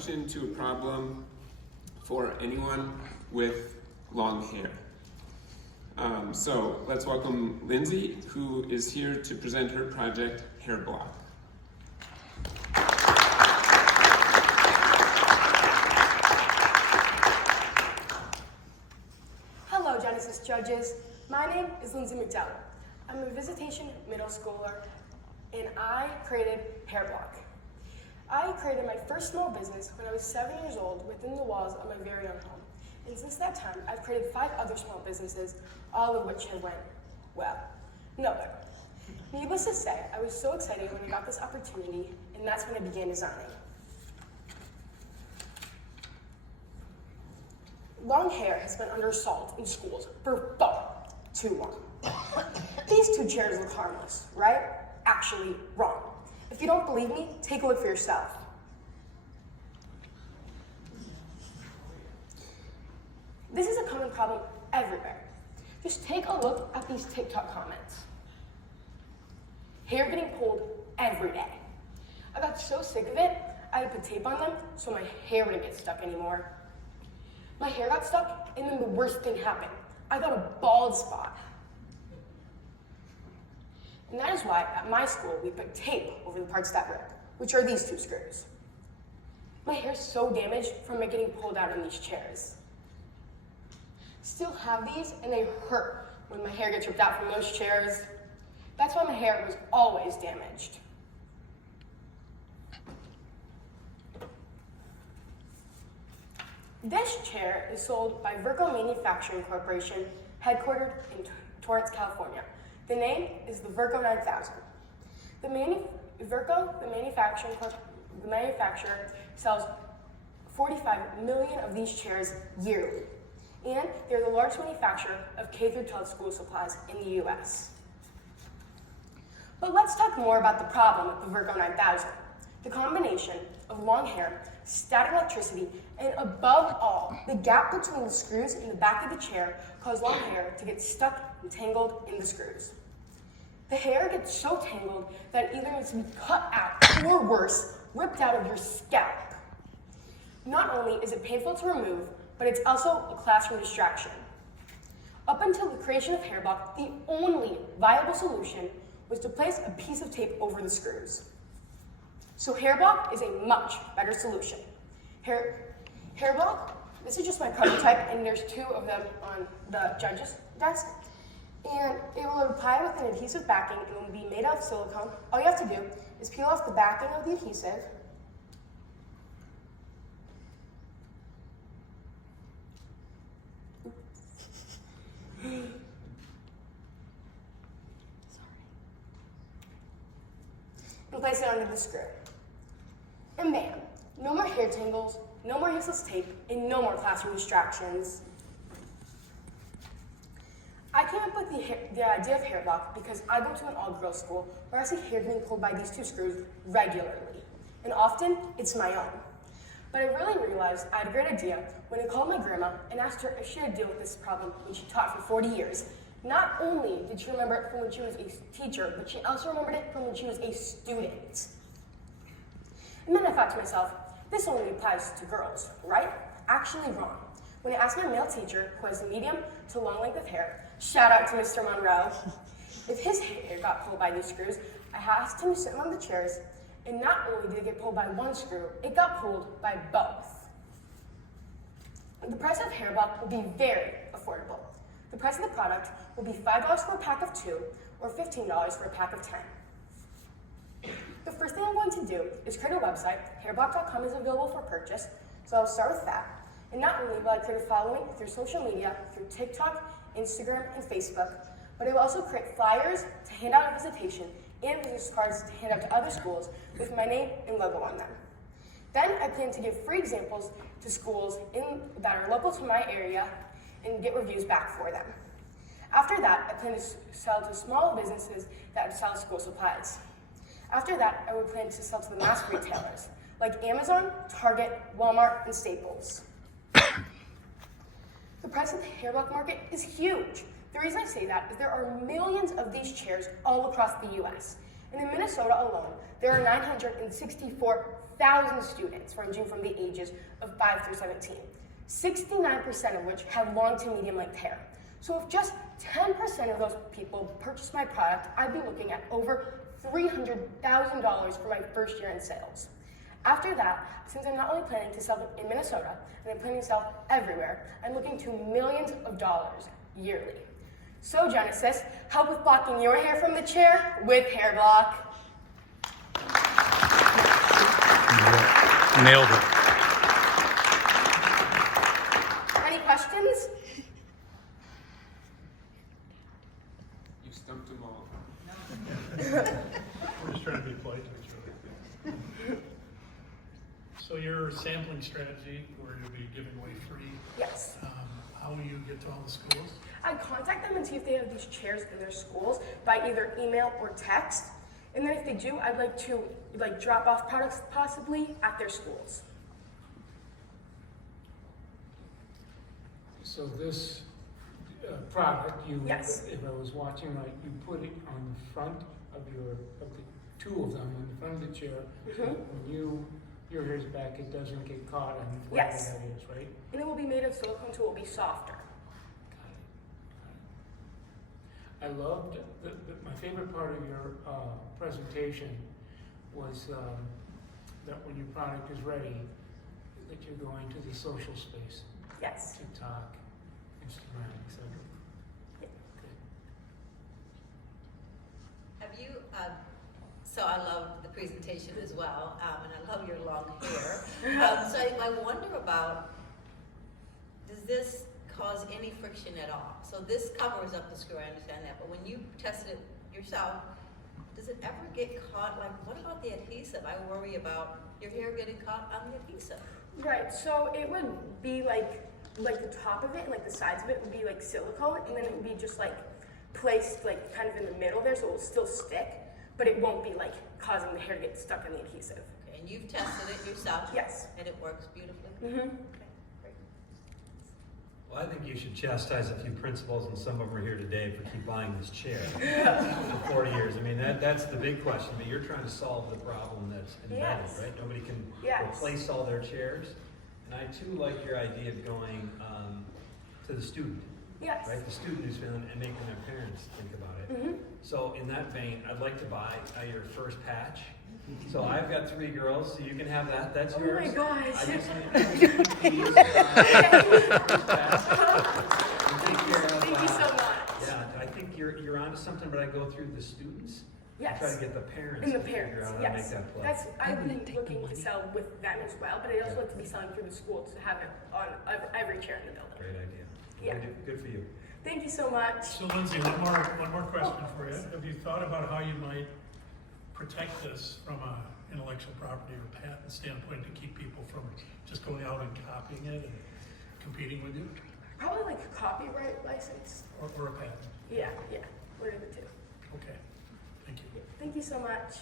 solution to a problem for anyone with long hair. So let's welcome Lindsay, who is here to present her project, HairBlock. Hello, Genesis judges. My name is Lindsay McDowell. I'm a visitation middle schooler, and I created HairBlock. I created my first small business when I was 7 years old within the walls of my very own home. And since that time, I've created 5 other small businesses, all of which have went, well, nowhere. Needless to say, I was so excited when I got this opportunity, and that's when I began designing. Long hair has been under assault in schools for far too long. These 2 chairs look harmless, right? Actually, wrong. If you don't believe me, take a look for yourself. This is a common problem everywhere. Just take a look at these TikTok comments. Hair getting pulled every day. I got so sick of it, I had to put tape on them so my hair wouldn't get stuck anymore. My hair got stuck, and then the worst thing happened. I got a bald spot. And that is why, at my school, we put tape over the parts that rip, which are these 2 screws. My hair's so damaged from it getting pulled out in these chairs. Still have these, and they hurt when my hair gets ripped out from those chairs. That's why my hair was always damaged. This chair is sold by Virgo Manufacturing Corporation, headquartered in Torrance, California. The name is the Virgo 9000. The manufacturer sells 45 million of these chairs yearly, and they're the largest manufacturer of K-12 school supplies in the U.S. But let's talk more about the problem with the Virgo 9000. The combination of long hair, static electricity, and above all, the gap between the screws in the back of the chair cause long hair to get stuck and tangled in the screws. The hair gets so tangled that it either needs to be cut out or worse, ripped out of your scalp. Not only is it painful to remove, but it's also a classroom distraction. Up until the creation of HairBlock, the only viable solution was to place a piece of tape over the screws. So HairBlock is a much better solution. HairBlock, this is just my prototype, and there's 2 of them on the judge's desk. And it will apply with an adhesive backing, and it will be made out of silicone. All you have to do is peel off the backing of the adhesive. And place it under the screw. And bam, no more hair tangles, no more useless tape, and no more classroom distractions. I came up with the idea of HairBlock because I go to an all-girls school where I see hair being pulled by these 2 screws regularly, and often it's my own. But I really realized I had a great idea when I called my grandma and asked her if she had dealt with this problem when she taught for 40 years. Not only did she remember it from when she was a teacher, but she also remembered it from when she was a student. And then I thought to myself, this only applies to girls, right? Actually wrong. When I asked my male teacher, who has medium to long length of hair, shout out to Mr. Monroe, if his hair got pulled by these screws, I asked him to sit on the chairs, and not only did it get pulled by 1 screw, it got pulled by both. The price of HairBlock will be very affordable. The price of the product will be $5 for a pack of 2, or $15 for a pack of 10. The first thing I'm going to do is create a website. HairBlock.com is available for purchase, so I'll start with that. And not only will I create a following through social media, through TikTok, Instagram, and Facebook, but I will also create flyers to hand out at visitation and business cards to hand out to other schools with my name and logo on them. Then I plan to give free examples to schools that are local to my area and get reviews back for them. After that, I plan to sell to small businesses that sell school supplies. After that, I would plan to sell to the mass retailers, like Amazon, Target, Walmart, and Staples. The price of the HairBlock market is huge. The reason I say that is there are millions of these chairs all across the U.S. And in Minnesota alone, there are 964 1,000 students ranging from the ages of 5 through 17, 69% of which have long to medium length hair. So if just 10% of those people purchased my product, I'd be looking at over $300,000 for my first year in sales. After that, since I'm not only planning to sell them in Minnesota, and I'm planning to sell everywhere, I'm looking to millions of dollars yearly. So Genesis, help with blocking your hair from the chair with HairBlock. Nailed it. Any questions? You stumped them all. We're just trying to be polite to each other. So your sampling strategy, where you'll be giving away free, Yes. how will you get to all the schools? I contact them and see if they have these chairs in their schools by either email or text. And then if they do, I'd like to drop off products possibly at their schools. So this product, Yes. if I was watching right, you put it on the front of the two of them on the front of the chair. When your hair's back, it doesn't get caught on whatever Yes. that is, right? And it will be made of silicone, so it will be softer. I loved, my favorite part of your presentation was that when your product is ready, that you're going to the social space, Yes. TikTok, Instagram, etc. Have you, so I loved the presentation as well, and I love your long hair. So I wonder about, does this cause any friction at all? So this covers up the screw, I understand that, but when you tested it yourself, does it ever get caught? Like, what about the adhesive? I worry about your hair getting caught on the adhesive. Right, so it would be like the top of it and like the sides of it would be like silicone, and then it would be just like placed like kind of in the middle there, so it will still stick, but it won't be like causing the hair to get stuck in the adhesive. Okay, and you've tested it yourself? Yes. And it works beautifully? Mm-hmm. Okay, great. Well, I think you should chastise a few principals, and some of them are here today, for keep buying this chair for 40 years. I mean, that's the big question, but you're trying to solve the problem that's embedded, Yes. right? Nobody can Yes. replace all their chairs. And I too like your idea of going to the student, Yes. right? The student who's feeling and making their parents think about it. Mm-hmm. So in that vein, I'd like to buy your first patch. So I've got 3 girls, so you can have that. That's Oh yours. my gosh. I just need Thank you so much. Yeah, I think you're onto something, but I go through the students. Yes. Try to get the parents And the to figure parents, out how to make yes. that play. That's, I've been looking to sell with them as well, but I also like to be selling through the school to have it on every chair in the building. Great idea. Yeah. Good for you. Thank you so much. So Lindsay, one more question for you. Have you thought about how you might protect this from a intellectual property or patent standpoint to keep people from just going out and copying it and competing with you? Probably like a copyright license. Or a patent? Yeah, one of the two. Okay, thank you. Thank you so much.